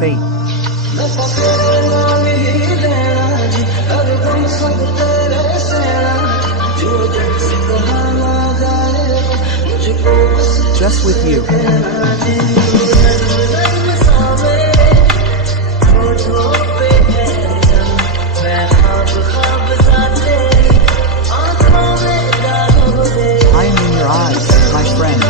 fate. Just with you. I am in your eyes, my friends.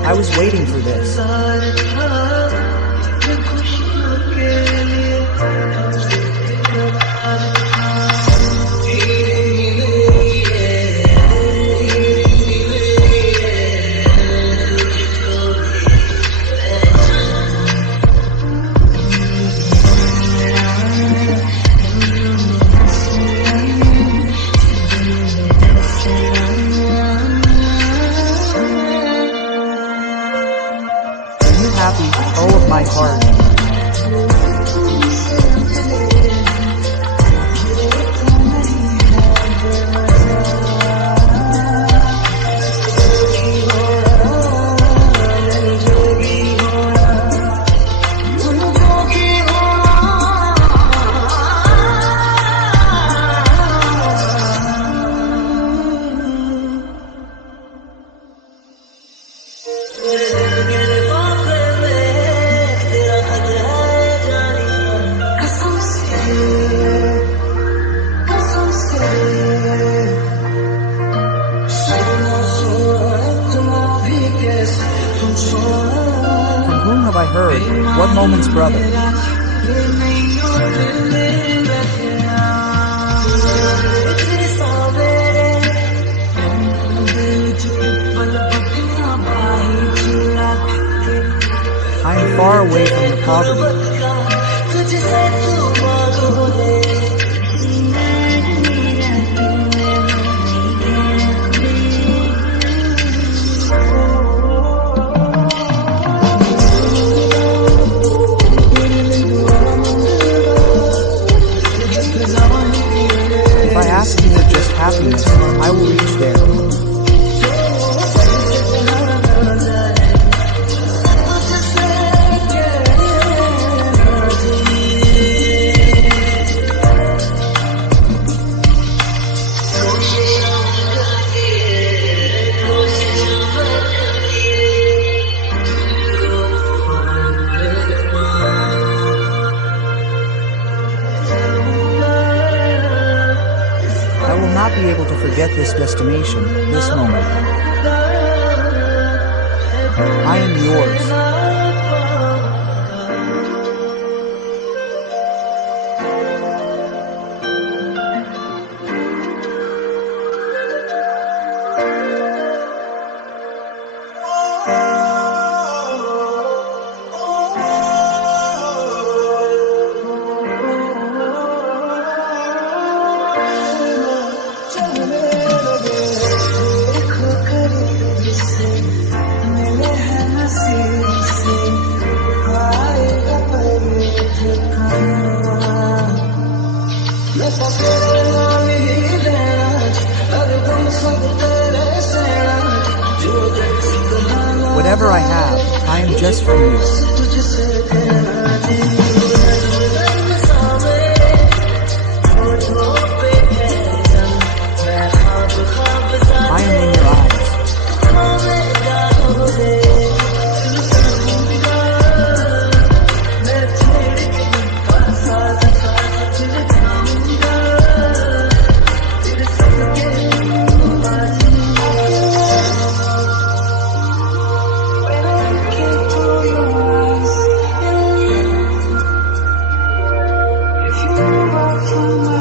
I was waiting for this. Happy, oh of my heart. From whom have I heard? What moment's brother? I am far away from the poverty. If I ask you for just happiness, I will reach there. I will not be able to forget this destination, this moment. I am yours. Whatever I have, I am just for you. I am in your eyes. From